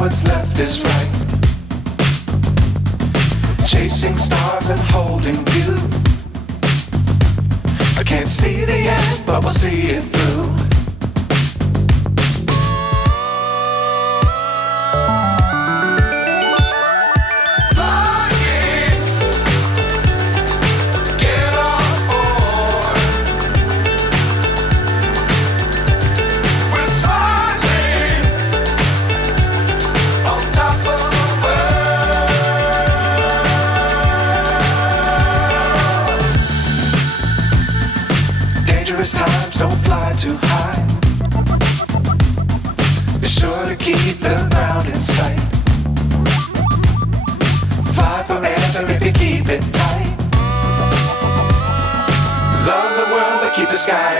what's left is right. Chasing stars and holding you. I can't see the end, but we'll see it through. Times don't fly too high. Be sure to keep the ground in sight. Fly forever if you keep it tight. Love the world but keep the sky